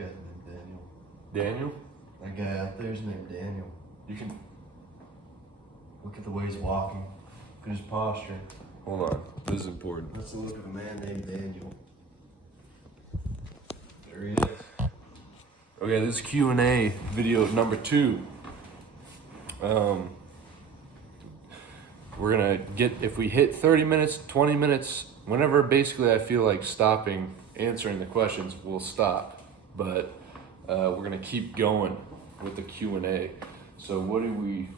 guy named Daniel. Daniel? That guy out there's named Daniel. You can... Look at the way he's walking. Look at his posture. Hold on. This is important. That's the look of a man named Daniel. There he is. Okay, this is Q&A video number 2. We're gonna get, if we hit 30 minutes, 20 minutes, whenever basically I feel like stopping, answering the questions, we'll stop. But we're gonna keep going with the Q&A. So what do we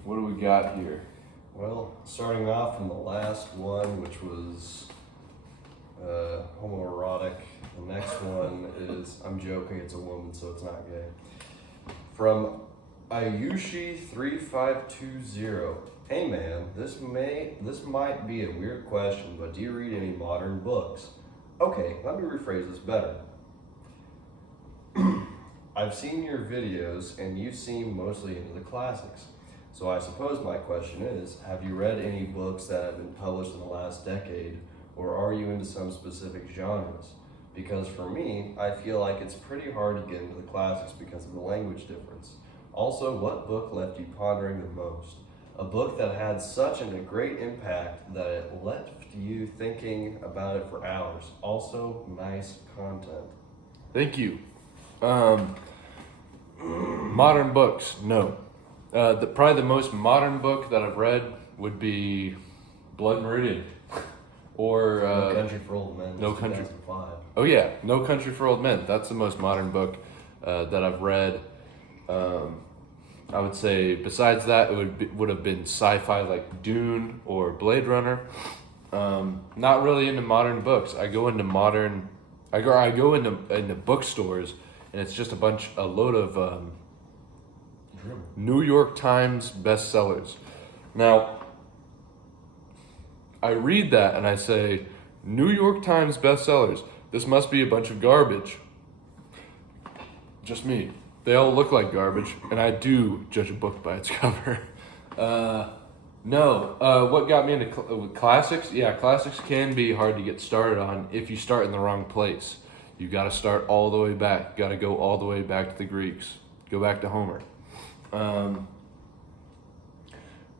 got here? Well, starting off from the last one, which was homoerotic. The next one is, I'm joking, it's a woman, so it's not gay. From Ayushi3520. Hey man, this might be a weird question, but do you read any modern books? Okay, let me rephrase this better. I've seen your videos and you seem mostly into the classics. So I suppose my question is, have you read any books that have been published in the last decade, or are you into some specific genres? Because for me, I feel like it's pretty hard to get into the classics because of the language difference. Also, what book left you pondering the most? A book that had such a great impact that it left you thinking about it for hours. Also, nice content. Thank you. Modern books, no. Probably the most modern book that I've read would be Blood Meridian. Or No Country for Old Men. No Country. 2005. Oh yeah, No Country for Old Men. That's the most modern book that I've read. I would say besides that, it would have been sci-fi like Dune or Blade Runner. Not really into modern books. I go into into bookstores, and it's just a load of New York Times bestsellers. Now, I read that and I say, New York Times bestsellers. This must be a bunch of garbage. Just me. They all look like garbage, and I do judge a book by its cover. What got me into classics? Yeah, classics can be hard to get started on if you start in the wrong place. You got to start all the way back. Got to go all the way back to the Greeks. Go back to Homer.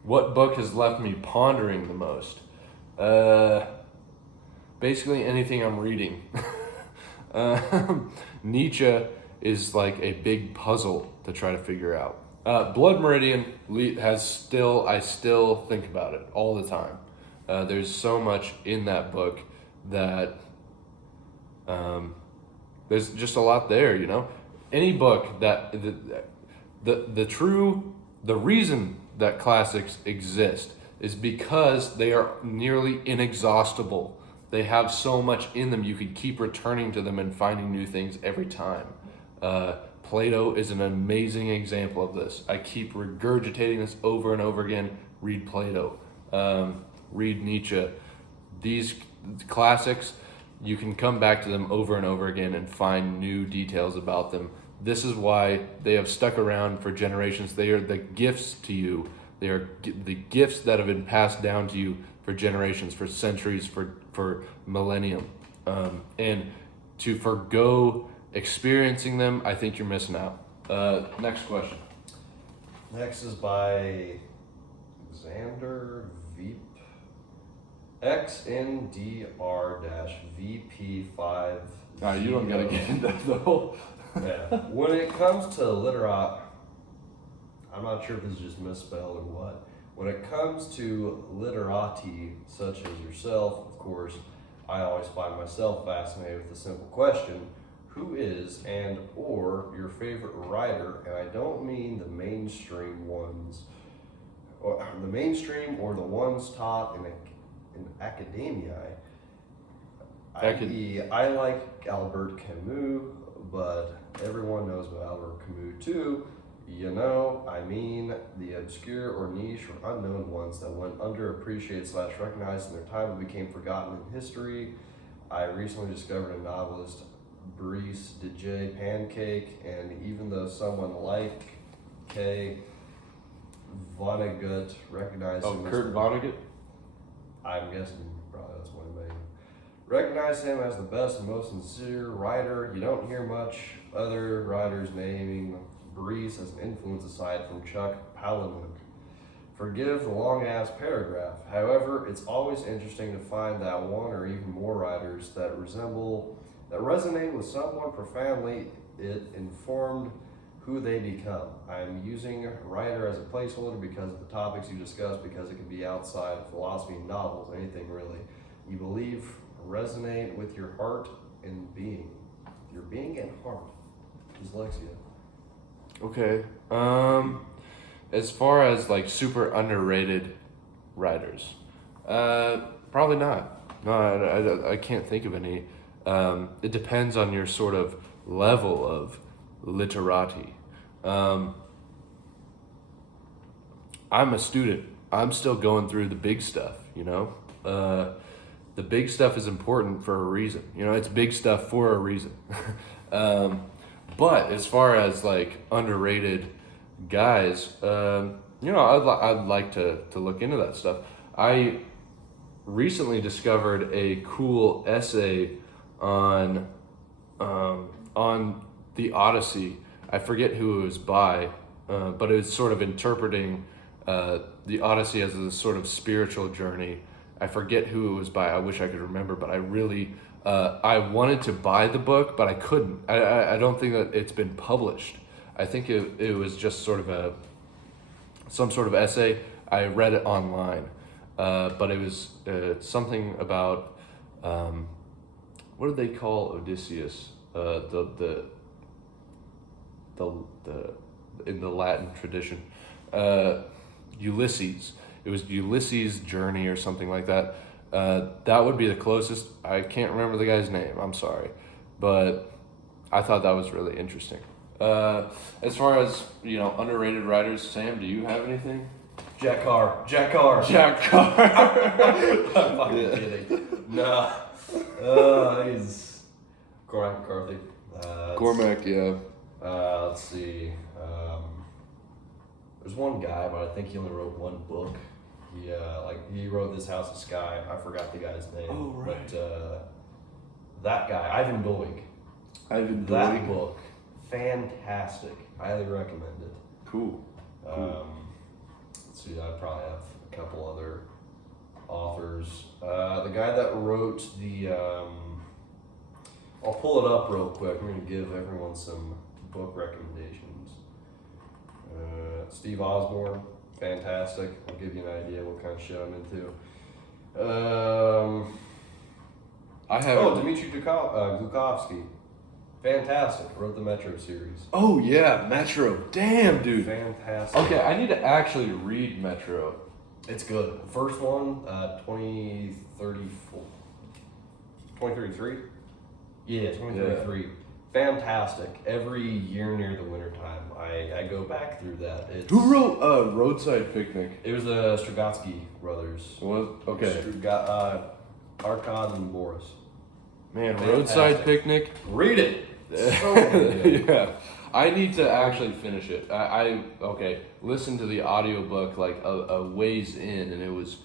What book has left me pondering the most? Basically anything I'm reading. Nietzsche is like a big puzzle to try to figure out. Blood Meridian I still think about it all the time. There's so much in that book that there's just a lot there, you know. Any book that the reason that classics exist is because they are nearly inexhaustible. They have so much in them, you could keep returning to them and finding new things every time. Plato is an amazing example of this. I keep regurgitating this over and over again. Read Plato, read Nietzsche. These classics, you can come back to them over and over again and find new details about them. This is why they have stuck around for generations. They are the gifts to you. They are the gifts that have been passed down to you for generations, for centuries, for millennium. And to forgo experiencing them, I think you're missing out. Next question. Next is by Xander Veep. XNDR-VP5. You don't gotta get into the whole... Yeah. When it comes to literati, I'm not sure if this is just misspelled or what. When it comes to literati, such as yourself, of course, I always find myself fascinated with the simple question, who is and or your favorite writer? And I don't mean the mainstream ones, or the mainstream or the ones taught in academia. I like Albert Camus, but everyone knows about Albert Camus too. You know, I mean the obscure or niche or unknown ones that went underappreciated / recognized in their time and became forgotten in history. I recently discovered a novelist, Brice DJ Pancake, and even though someone like K. Vonnegut recognized him Kurt Vonnegut? I'm guessing probably that's what he made. Recognize him as the best and most sincere writer. You don't hear much other writers naming Brees as an influence aside from Chuck Palahniuk. Forgive the long-ass paragraph. However, it's always interesting to find that one or even more writers that resonate with someone profoundly. It informed who they become. I'm using writer as a placeholder because of the topics you discussed, because it can be outside of philosophy, novels, anything really. You believe resonate with your heart and being. Your being and heart. Dyslexia. Okay. As far as like super underrated writers, probably not. No, I can't think of any. It depends on your sort of level of literati. I'm a student. I'm still going through the big stuff, you know? The big stuff is important for a reason. You know, it's big stuff for a reason. But as far as like underrated guys, you know, I'd like to look into that stuff. I recently discovered a cool essay on the Odyssey. I forget who it was by, but it was sort of interpreting the Odyssey as a sort of spiritual journey. I forget who it was by. I wish I could remember, but I really I wanted to buy the book, but I couldn't. I don't think that it's been published. I think it was just sort of some sort of essay. I read it online, but it was something about what did they call Odysseus? The in the Latin tradition, Ulysses. It was Ulysses' journey or something like that. That would be the closest. I can't remember the guy's name. I'm sorry, but I thought that was really interesting. As far as, you know, underrated writers, Sam, do you have anything? Jack Carr. Jack Carr. Jack Carr. I'm fucking kidding. Nah. He's Cormac McCarthy. Cormac, yeah. Let's see. There's one guy, but I think he only wrote one book. He wrote This House of Sky. I forgot the guy's name. Oh, right. But that guy, Ivan Doig. Ivan That Doig. book, fantastic. Highly recommend it. Cool. Let's see, I probably have a couple other authors. The guy that wrote I'll pull it up real quick. I'm going to give everyone some book recommendations. Steve Osborne, fantastic. I'll give you an idea what kind of show I'm into. I have. Dmitry Glukovsky, fantastic. Wrote the Metro series. Oh yeah, Metro. Damn, dude. Fantastic. Okay, I need to actually read Metro. It's good. The first one, 2034. 2033? Yeah, 2033. Fantastic. Every year near the wintertime, I go back through that. Who wrote Roadside Picnic? It was the Strugatsky brothers. Was okay. Arkad and Boris. Man, Fantastic. Roadside Picnic. Read it. So good. Yeah, I need to actually finish it. I listened to the audiobook like a ways in, and it was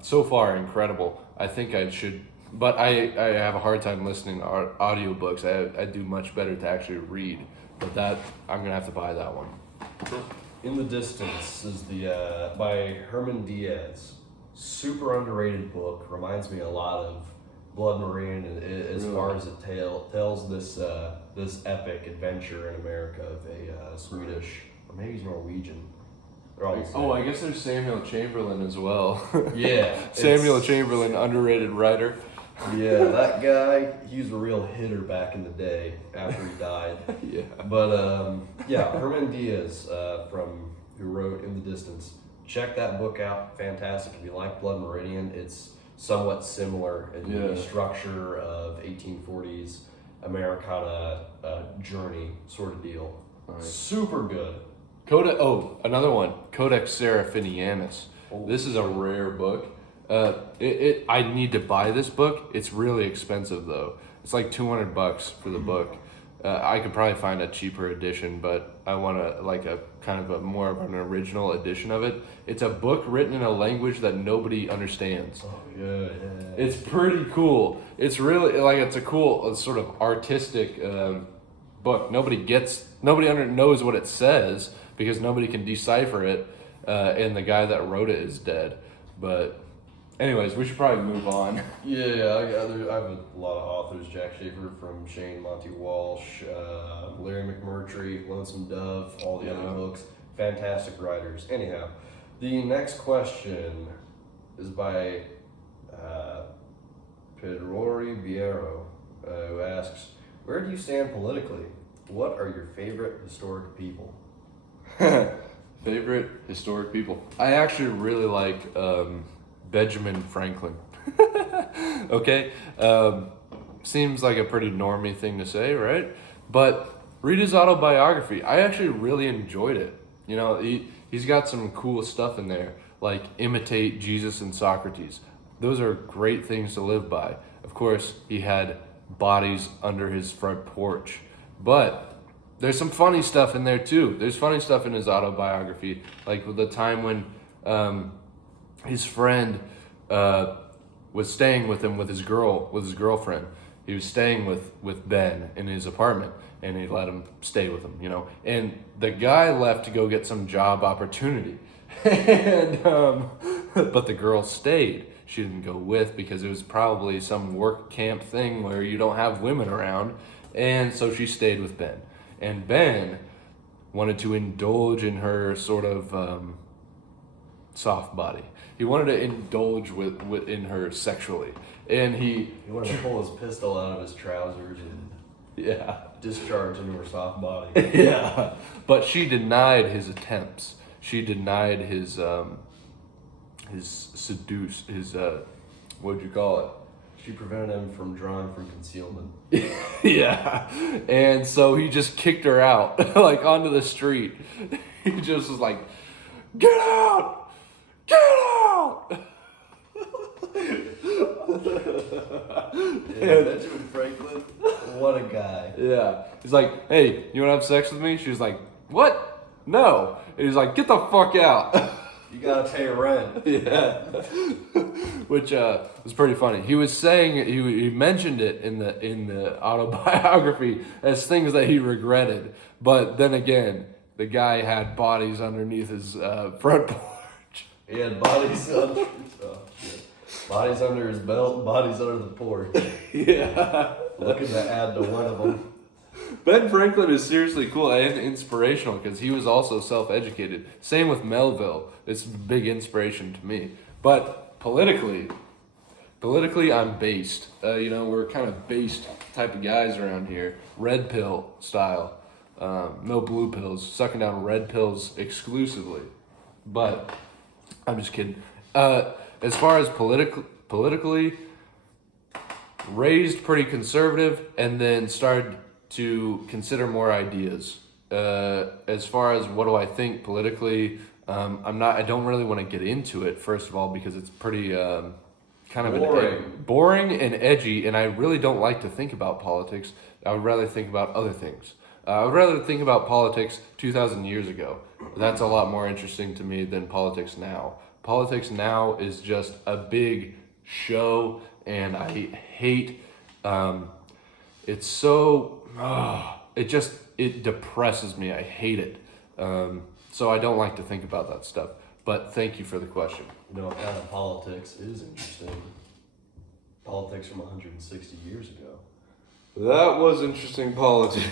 so far incredible. I think I should, but I have a hard time listening to audiobooks. I do much better to actually read, but that I'm gonna have to buy that one. In the Distance is the by Herman Diaz. Super underrated book. Reminds me a lot of Blood Marine, as Really? far as it tells this epic adventure in America of a Swedish, or maybe he's Norwegian. They're all the same. Oh, I guess there's Samuel Chamberlain as well. Yeah, Samuel it's- Chamberlain, underrated writer. Yeah, that guy, he was a real hitter back in the day after he died. Yeah. But yeah, Herman Diaz who wrote In the Distance. Check that book out. Fantastic. If you like Blood Meridian, it's somewhat similar in the Yeah. structure of 1840s Americana journey sort of deal. Nice. Super good. Another one, Codex Seraphinianus. Oh. This is a rare book. I need to buy this book. It's really expensive though. It's like $200 for the book. I could probably find a cheaper edition, but I want a kind of a more of an original edition of it. It's a book written in a language that nobody understands. Oh, yeah. It's pretty cool. It's really it's a cool sort of artistic book. Nobody knows what it says because nobody can decipher it, and the guy that wrote it is dead. But anyways, we should probably move on. Yeah, I have a lot of authors: Jack Schaefer from Shane, Monty Walsh, Larry McMurtry, Lonesome Dove, all the other books. Fantastic writers. Anyhow, the next question is by Pedrori Biero, who asks, "Where do you stand politically? What are your favorite historic people?" Favorite historic people? I actually really like Benjamin Franklin. Okay? Seems like a pretty normie thing to say, right? But read his autobiography. I actually really enjoyed it. You know, he's got some cool stuff in there, like imitate Jesus and Socrates. Those are great things to live by. Of course, he had bodies under his front porch. But there's some funny stuff in there too. There's funny stuff in his autobiography, like with the time when his friend was staying with him with his girlfriend. He was staying with Ben in his apartment, and he let him stay with him, you know. And the guy left to go get some job opportunity, and but the girl stayed. She didn't go with because it was probably some work camp thing where you don't have women around, and so she stayed with Ben. And Ben wanted to indulge in her sort of soft body. He wanted to indulge in her sexually, and He wanted to pull his pistol out of his trousers and discharge into her soft body. Yeah, but she denied his attempts. She denied his what'd you call it? She prevented him from drawing from concealment. Yeah, and so he just kicked her out, like onto the street. He just was like, "Get out! Get out!" Yeah, Benjamin Franklin, what a guy. Yeah, he's like, "Hey, you want to have sex with me?" She was like, "What? No." And he's like, "Get the fuck out." You gotta pay rent. Yeah, which was pretty funny. He was saying he mentioned it in the autobiography as things that he regretted, but then again, the guy had bodies underneath his front porch. He had bodies under, bodies under his belt, bodies under the porch. Yeah, Looking to add to one of them. Ben Franklin is seriously cool and inspirational because he was also self-educated. Same with Melville. It's a big inspiration to me. But politically, I'm based. We're kind of based type of guys around here. Red pill style. No blue pills. Sucking down red pills exclusively. But I'm just kidding. As far as politically, raised pretty conservative and then started to consider more ideas. As far as what do I think politically, I don't really want to get into it, first of all, because it's pretty kind of boring and edgy, and I really don't like to think about politics. I would rather think about other things. I would rather think about politics 2,000 years ago. That's a lot more interesting to me than politics now. Politics now is just a big show, and I hate, it's so, it depresses me. I hate it. So I don't like to think about that stuff. But thank you for the question. You know, kind of politics is interesting. Politics from 160 years ago. That was interesting politics.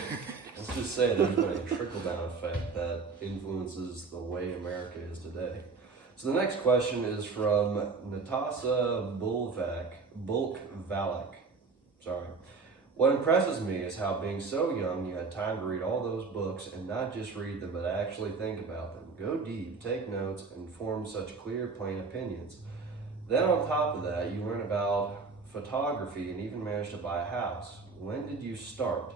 Let's just say there's been a trickle-down effect that influences the way America is today. So the next question is from Natasha Bulk-Valak. Sorry. What impresses me is how being so young, you had time to read all those books and not just read them, but actually think about them. Go deep, take notes, and form such clear, plain opinions. Then on top of that, you learn about photography and even managed to buy a house. When did you start?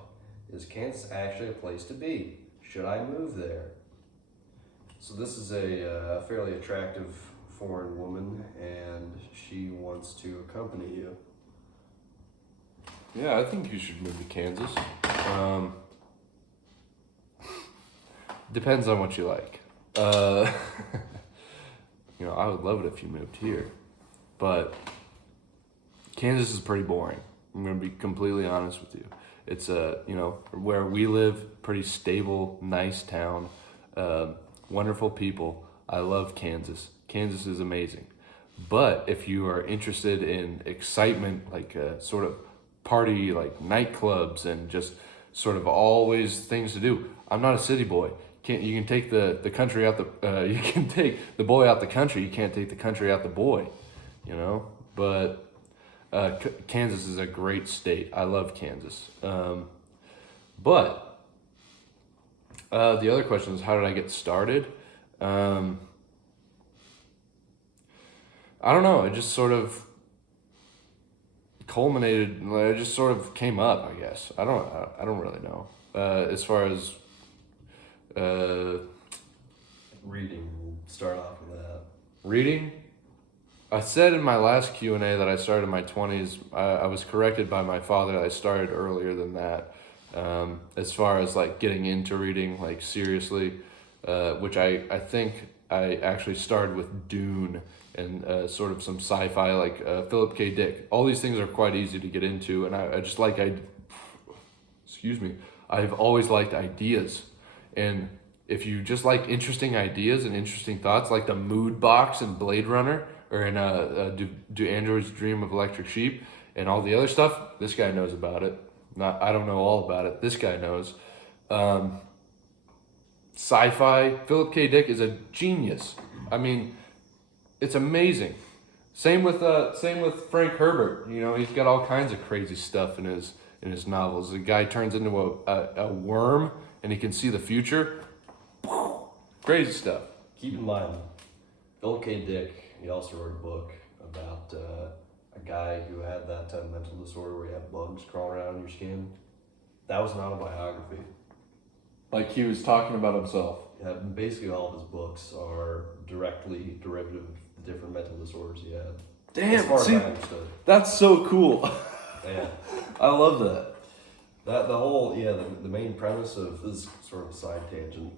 Is Kansas actually a place to be? Should I move there? So this is a fairly attractive foreign woman, and she wants to accompany you. Yeah, I think you should move to Kansas. Depends on what you like. I would love it if you moved here. But Kansas is pretty boring. I'm going to be completely honest with you. It's where we live, pretty stable, nice town, wonderful people. I love Kansas. Kansas is amazing. But if you are interested in excitement, like sort of party, like nightclubs and just sort of always things to do, I'm not a city boy. You can take the country out you can take the boy out the country. You can't take the country out the boy, But Kansas is a great state. I love Kansas. But the other question is, how did I get started? I don't know. It just sort of culminated. It just sort of came up, I guess. I don't really know. As far as Reading, we'll start off with that. reading, I said in my last Q&A that I started in my 20s. I was corrected by my father that I started earlier than that. As far as like getting into reading, like seriously, which I think I actually started with Dune and sort of some sci-fi like Philip K. Dick. All these things are quite easy to get into, and I just like excuse me, I've always liked ideas, and if you just like interesting ideas and interesting thoughts, like the mood box in Blade Runner or in Do Androids Dream of Electric Sheep and all the other stuff, this guy knows about it. I don't know all about it. This guy knows. Sci-fi, Philip K. Dick is a genius. I mean, it's amazing. Same with Frank Herbert. He's got all kinds of crazy stuff in his novels. The guy turns into a worm and he can see the future. Crazy stuff. Keep in mind, Philip K. Dick, he also wrote a book about a guy who had that mental disorder where you have bugs crawling around in your skin. That was an autobiography. Like he was talking about himself. Yeah, basically all of his books are directly derivative of the different mental disorders he had. As far as I understood. That's so cool. Yeah. I love that. The whole, the main premise of this is sort of a side tangent.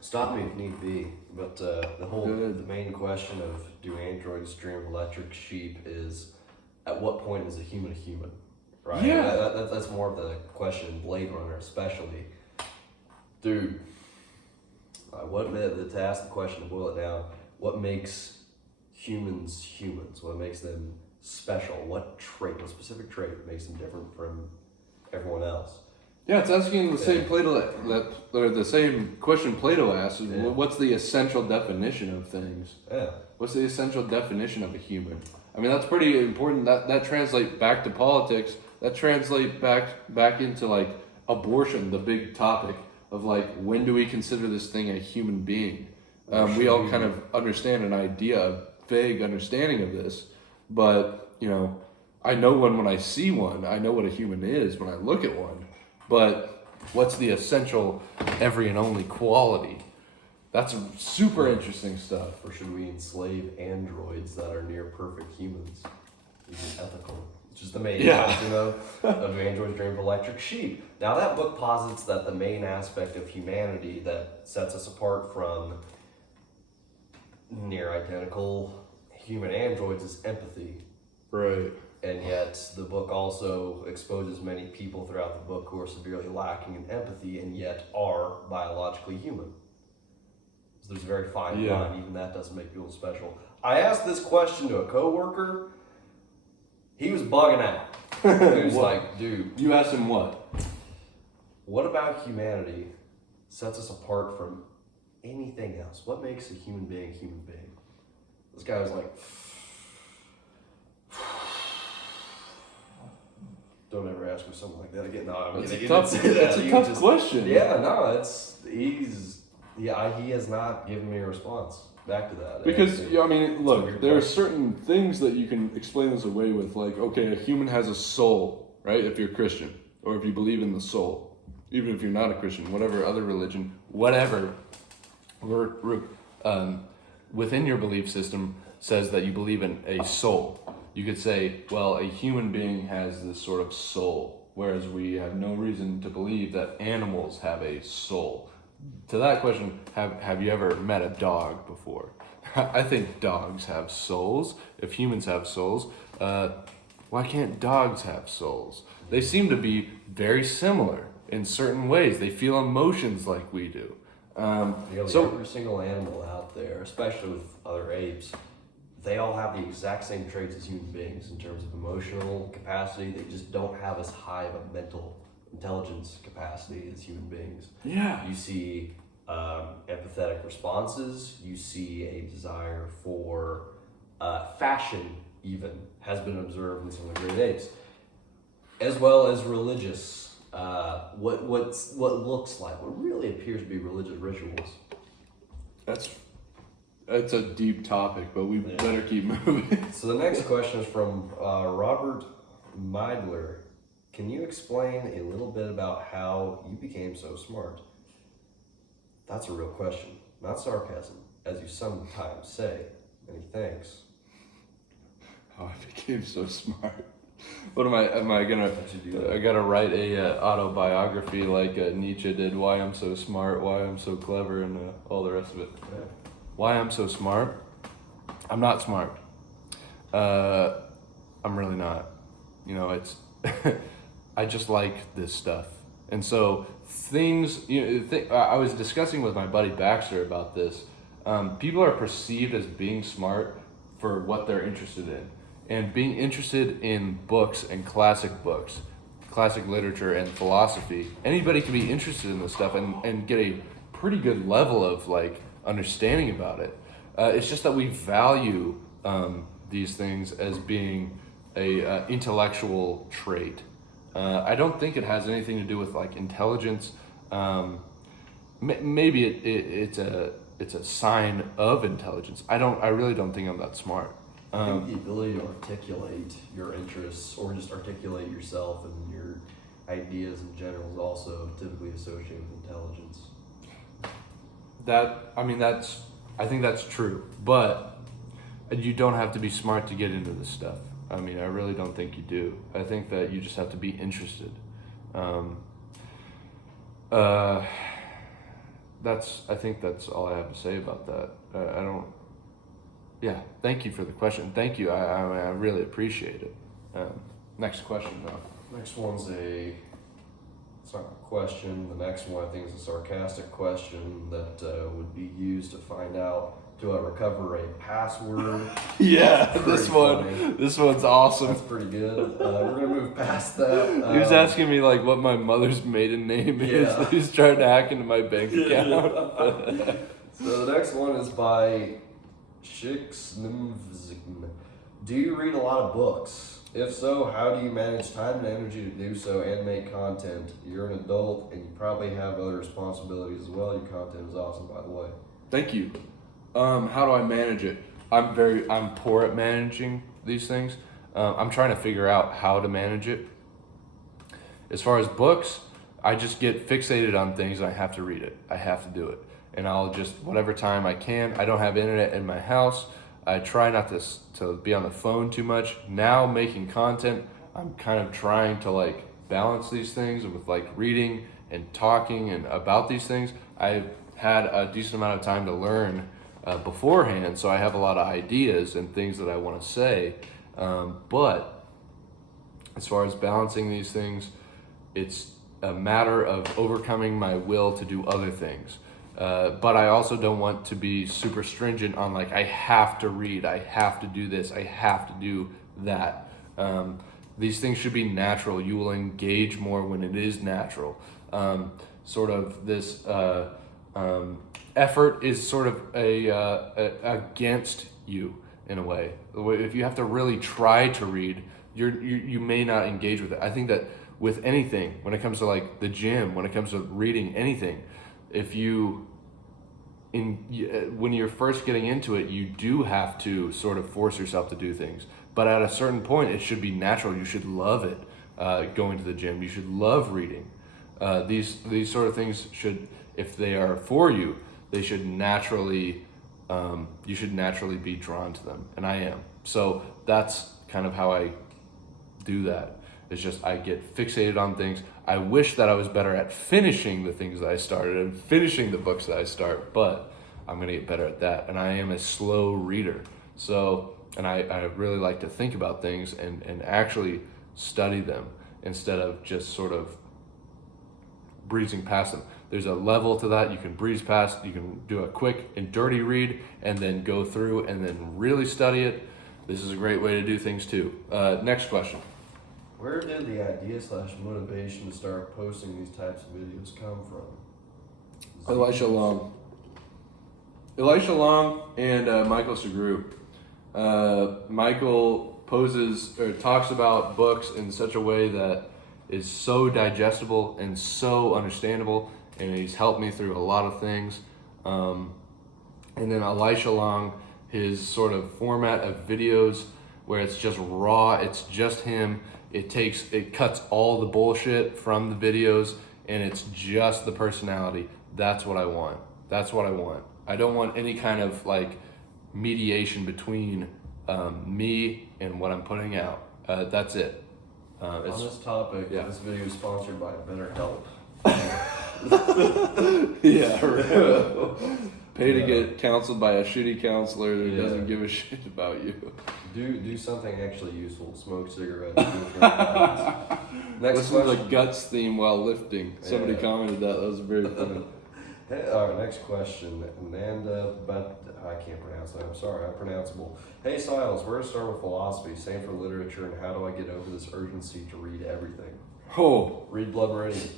Stop me if need be, but the main question of do androids dream of electric sheep is, at what point is a human, right? Yeah. That's more of the question in Blade Runner, especially. Dude, to ask the question, to boil it down, what makes humans? What makes them special? What specific trait makes them different from everyone else? Yeah, it's asking the same the same question Plato asked. Is what's the essential definition of things? Yeah. What's the essential definition of a human? I mean, that's pretty important. That translates back to politics. That translates back into like abortion, the big topic of like, when do we consider this thing a human being? We all kind of understand a vague understanding of this, but I know one when I see one. I know what a human is when I look at one. But what's the essential, every and only quality? That's super interesting stuff. Or should we enslave androids that are near perfect humans? Is it ethical? It's just the main question of do androids dream of electric sheep? Now that book posits that the main aspect of humanity that sets us apart from near identical human androids is empathy. Right. And yet the book also exposes many people throughout the book who are severely lacking in empathy and yet are biologically human. So there's a very fine line. Even that doesn't make people special. I asked this question to a coworker. He was bugging out. He was like, dude. You asked him what? What about humanity sets us apart from anything else? What makes a human being a human being? This guy was like, don't ever ask me something like that again. No, I'm kidding. That's a tough question. Yeah, no, he has not given me a response back to that. Because, look, there are certain things that you can explain this away with, like, okay, a human has a soul, right? If you're Christian, or if you believe in the soul, even if you're not a Christian, whatever other religion, whatever, within your belief system says that you believe in a soul. You could say, well, a human being has this sort of soul, whereas we have no reason to believe that animals have a soul. To that question, have you ever met a dog before? I think dogs have souls. If humans have souls, why can't dogs have souls? they seem to be very similar in certain ways. They feel emotions like we do. Nearly So every single animal out there, especially with other apes, they all have the exact same traits as human beings in terms of emotional capacity. They just don't have as high of a mental intelligence capacity as human beings. yeah, You see empathetic responses. You see a desire for fashion, even, has been observed in some of the great apes, as well as religious. What looks like, what really appears to be religious rituals. that's a deep topic, but we better keep moving. So the next question is from Robert Meidler. Can you explain a little bit about how you became so smart? That's a real question, not sarcasm, as you sometimes say. Many thanks. How I became so smart. What am I gonna? How'd you do that? I gotta write a autobiography like Nietzsche did. Why I'm so smart, why I'm so clever, and all the rest of it. Yeah. Why I'm so smart? I'm not smart. I'm really not. You know, it's I just like this stuff, and so things. I was discussing with my buddy Baxter about this. People are perceived as being smart for what they're interested in, and being interested in books and classic literature and philosophy. Anybody can be interested in this stuff and get a pretty good level of like understanding about it. It's just that we value these things as being a intellectual trait. I don't think it has anything to do with like intelligence. Maybe it's a sign of intelligence. I really don't think I'm that smart. I think the ability to articulate your interests or just articulate yourself and your ideas in general is also typically associated with intelligence. I think that's true, but you don't have to be smart to get into this stuff. I mean, I really don't think you do. I think that you just have to be interested. I think that's all I have to say about that. I don't. Yeah, thank you for the question. Thank you. I really appreciate it. Next question, though. Next one's it's not a question. The next one I think is a sarcastic question that would be used to find out do I recover a password. Yeah, Pretty funny. this one's awesome. That's pretty good. We're gonna move past that. He was asking me like what my mother's maiden name is. Yeah. He's trying to hack into my bank account. So the next one is by Shixnimvzign. Do you read a lot of books? If so, how do you manage time and energy to do so and make content? You're an adult and you probably have other responsibilities as well. Your content is awesome, by the way. Thank you. How do I manage it? I'm poor at managing these things. I'm trying to figure out how to manage it. As far as books, I just get fixated on things and I have to read it. I have to do it. And I'll just, whatever time I can. I don't have internet in my house. I try not to be on the phone too much. Now making content, I'm kind of trying to like balance these things with like reading and talking and about these things. I've had a decent amount of time to learn beforehand, so I have a lot of ideas and things that I want to say. But as far as balancing these things, it's a matter of overcoming my will to do other things. But I also don't want to be super stringent on like, I have to read, I have to do this, I have to do that. These things should be natural. You will engage more when it is natural. Sort of this effort is sort of against you in a way. If you have to really try to read, you may not engage with it. I think that with anything, when it comes to like the gym, when it comes to reading anything, when you're first getting into it, you do have to sort of force yourself to do things. But at a certain point, it should be natural. You should love it, going to the gym. You should love reading. These sort of things should, if they are for you, they should naturally, you should naturally be drawn to them. And I am. So that's kind of how I do that. It's just I get fixated on things. I wish that I was better at finishing the things that I started and finishing the books that I start, but I'm gonna get better at that. And I am a slow reader. So, and I really like to think about things and actually study them instead of just sort of breezing past them. There's a level to that. You can breeze past, you can do a quick and dirty read and then go through and then really study it. This is a great way to do things too. Next question. Where did the idea / motivation to start posting these types of videos come from? Elisha Long. Elisha Long and Michael Segru. Michael poses or talks about books in such a way that is so digestible and so understandable, and he's helped me through a lot of things. And then Elisha Long, his sort of format of videos where it's just raw, it's just him. It cuts all the bullshit from the videos and it's just the personality. That's what I want. That's what I want. I don't want any kind of like mediation between me and what I'm putting out. That's it. On this topic, yeah. This video is sponsored by BetterHelp. Yeah, right. Pay to get counseled by a shitty counselor who doesn't give a shit about you. Do something actually useful. Smoke cigarettes. Next Listen to question. the Guts theme while lifting. Somebody commented that. That was very funny. Hey, all right, next question. Nanda, but I can't pronounce that. I'm sorry, unpronounceable. Hey, Silas, where to start with philosophy? Same for literature, and how do I get over this urgency to read everything? Oh, Read Blood Meridian.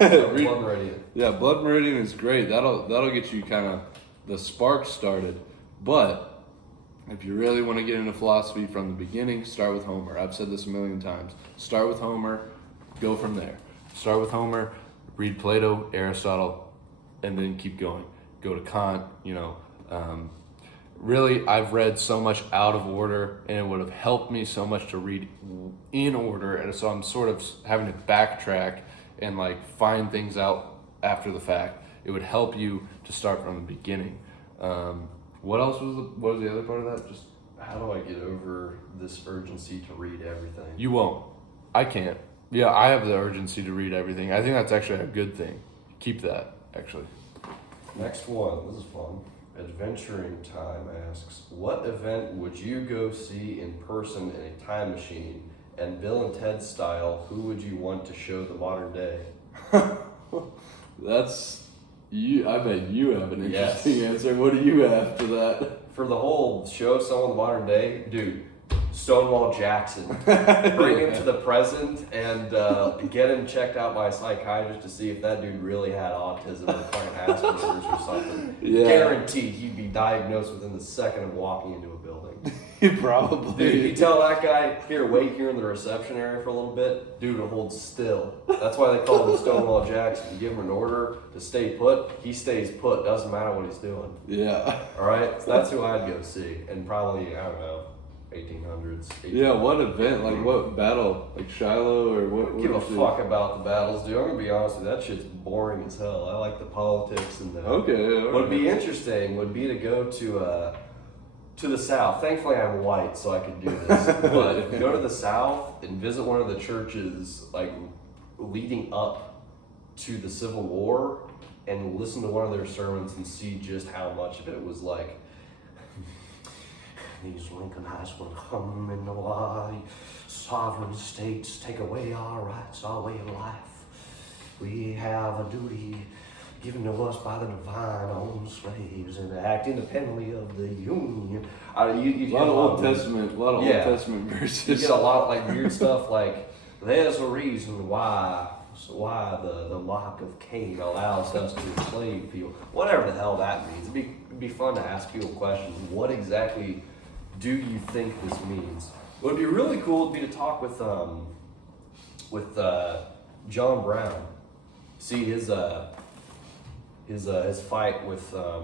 Read- Blood Meridian. yeah, Blood Meridian is great. That'll get you kind of the spark started. But if you really want to get into philosophy from the beginning, start with Homer. I've said this a million times. Start with Homer, go from there. Start with Homer, read Plato, Aristotle, and then keep going. Go to Kant, really, I've read so much out of order, and it would have helped me so much to read in order, and so I'm sort of having to backtrack and like find things out after the fact. It would help you to start from the beginning. What else what was the other part of that? Just How do I get over this urgency to read everything? you won't. I can't. Yeah, I have the urgency to read everything. I think that's actually a good thing. Keep that, actually. Next one. This is fun. Adventuring Time asks, what event would you go see in person in a time machine? And Bill and Ted style, who would you want to show the modern day? That's you. I bet you have an Yes. interesting answer. What do you have for that? For the whole show someone the modern day, dude, Stonewall Jackson. Bring him to the present and get him checked out by a psychiatrist to see if that dude really had autism or fucking Asperger's or something. Yeah. Guaranteed he'd be diagnosed within the second of walking into a building. Probably. Dude, you tell that guy, here, wait here in the reception area for a little bit, dude will hold still. That's why they call him Stonewall Jackson. You give him an order to stay put, he stays put, doesn't matter what he's doing. Yeah. Alright? So that's who I'd go see. And probably, I don't know, 1800s. Yeah, what event? Like what battle? Like Shiloh or what? Give a was it? fuck about the battles, dude. I'm gonna be honest with you, that shit's boring as hell. I like the politics and the... Okay. What would be interesting would be to go to the South. Thankfully, I'm white, so I could do this. But go to the South and visit one of the churches, like leading up to the Civil War, and listen to one of their sermons and see just how much of it was like, these Lincolnites will come into our sovereign states, take away our rights, our way of life. We have a duty given to us by the divine owned slaves and act independently of the union. You A get lot of Old of- Testament. A lot of Yeah. Old Testament You verses. get a lot of like weird stuff like, there's a reason why the mark of Cain allows us to enslave people. Whatever the hell that means. It'd be fun to ask people questions. What exactly do you think this means? What would be really cool would be to talk with John Brown. See his fight with I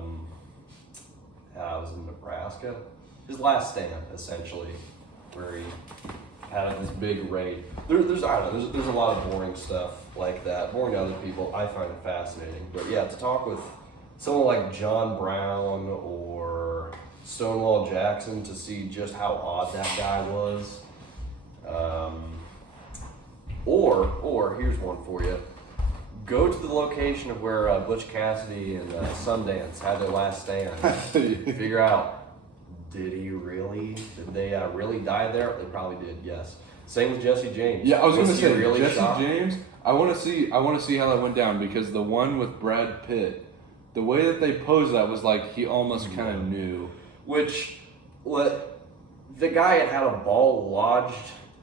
was in Nebraska. His last stand, essentially, where he had this big raid. There's I don't know. There's a lot of boring stuff like that. Boring to other people. I find it fascinating. But yeah, to talk with someone like John Brown or Stonewall Jackson to see just how odd that guy was. Or here's one for you. Go to the location of where Butch Cassidy and Sundance had their last stand. Figure out, did they really die there? They probably did, yes. Same with Jesse James. Yeah, I was gonna he say really Jesse shocked? James. I want to see how that went down because the one with Brad Pitt, the way that they posed that was like he almost kind of knew. Which, the guy had a ball lodged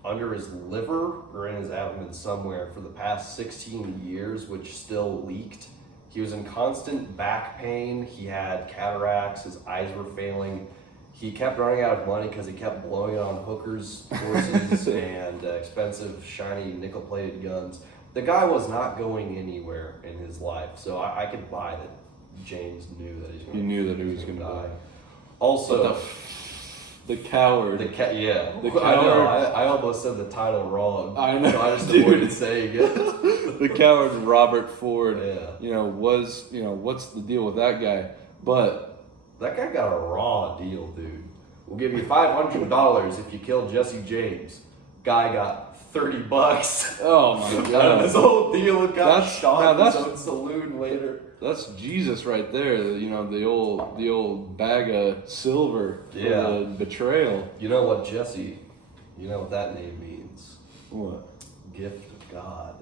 under his liver or in his abdomen somewhere for the past 16 years, which still leaked. He was in constant back pain. He had cataracts. His eyes were failing. He kept running out of money because he kept blowing it on hookers, horses, and expensive, shiny, nickel-plated guns. The guy was not going anywhere in his life, so I could buy that James knew that He knew that he was going to die. die. Also, The coward. the The I know. coward. I almost said the title wrong. I know, So I just dude. avoided saying it. The coward Robert Ford. Yeah. What's the deal with that guy? But That guy got a raw deal, dude. We'll give you $500 if you kill Jesse James. Guy got $30 oh my out of god, this whole deal and got That's- shot now in his that's- own saloon later. that's Jesus right there. You know the old bag of silver for Yeah. the betrayal. You know what that name means? What? Gift of God.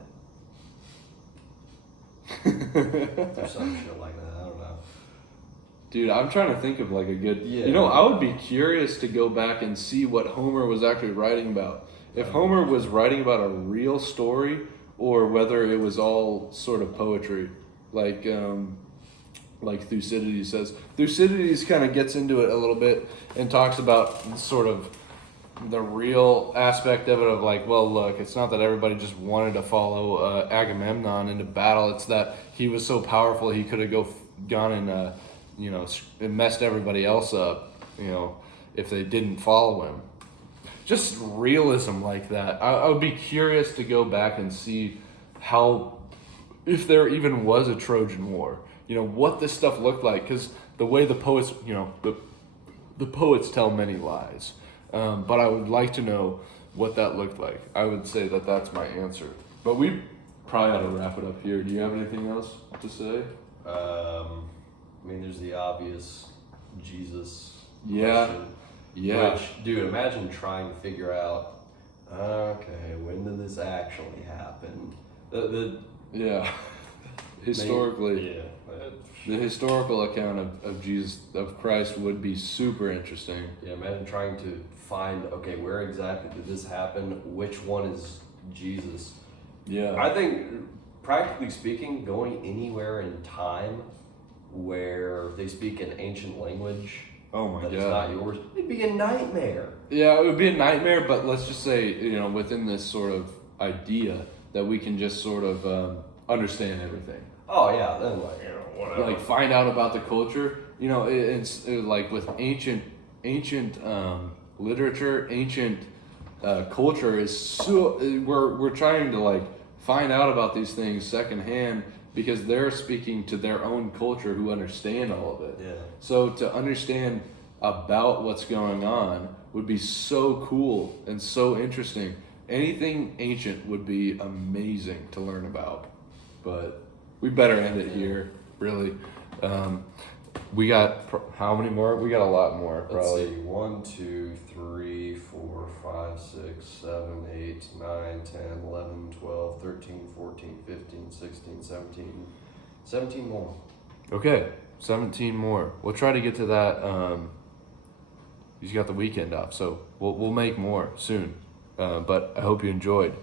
Or some shit like that. I don't know. Dude, I'm trying to think of like a good. Yeah. I would be curious to go back and see what Homer was actually writing about. If Homer was writing about a real story, or whether it was all sort of poetry, like Thucydides says. Thucydides kind of gets into it a little bit and talks about sort of the real aspect of it of like, well, look, it's not that everybody just wanted to follow Agamemnon into battle. It's that he was so powerful he could have gone and and messed everybody else up, if they didn't follow him. Just realism like that. I would be curious to go back and see if there even was a Trojan War. What this stuff looked like, because the way the poets, the poets tell many lies. But I would like to know what that looked like. I would say that that's my answer. But we probably ought to wrap it up here. Do you have anything else to say? There's the obvious Jesus Yeah. question. Yeah. Which, dude, imagine trying to figure out, okay, when did this actually happen? Yeah. Historically. Yeah. The historical account of Jesus, of Christ, would be super interesting. Yeah, imagine trying to find, okay, where exactly did this happen? Which one is Jesus? Yeah. I think, practically speaking, going anywhere in time where they speak an ancient language Oh my that is God. not yours, it'd be a nightmare. Yeah, it would be a nightmare, but let's just say, within this sort of idea that we can just sort of understand everything. Oh, yeah, then, whatever. Like, find out about the culture. It's like with ancient literature, ancient culture is so. We're trying to like find out about these things secondhand because they're speaking to their own culture who understand all of it. Yeah. So to understand about what's going on would be so cool and so interesting. Anything ancient would be amazing to learn about. But we better end it here, really. We got how many more? We got a lot more, probably. Let's see. 1, 2, 3, 4, 5, 6, 7, 8, 9, 10, 11, 12, 13, 14, 15, 16, 17. 17 more. Okay, 17 more. We'll try to get to that. He's got the weekend off, so we'll make more soon. But I hope you enjoyed.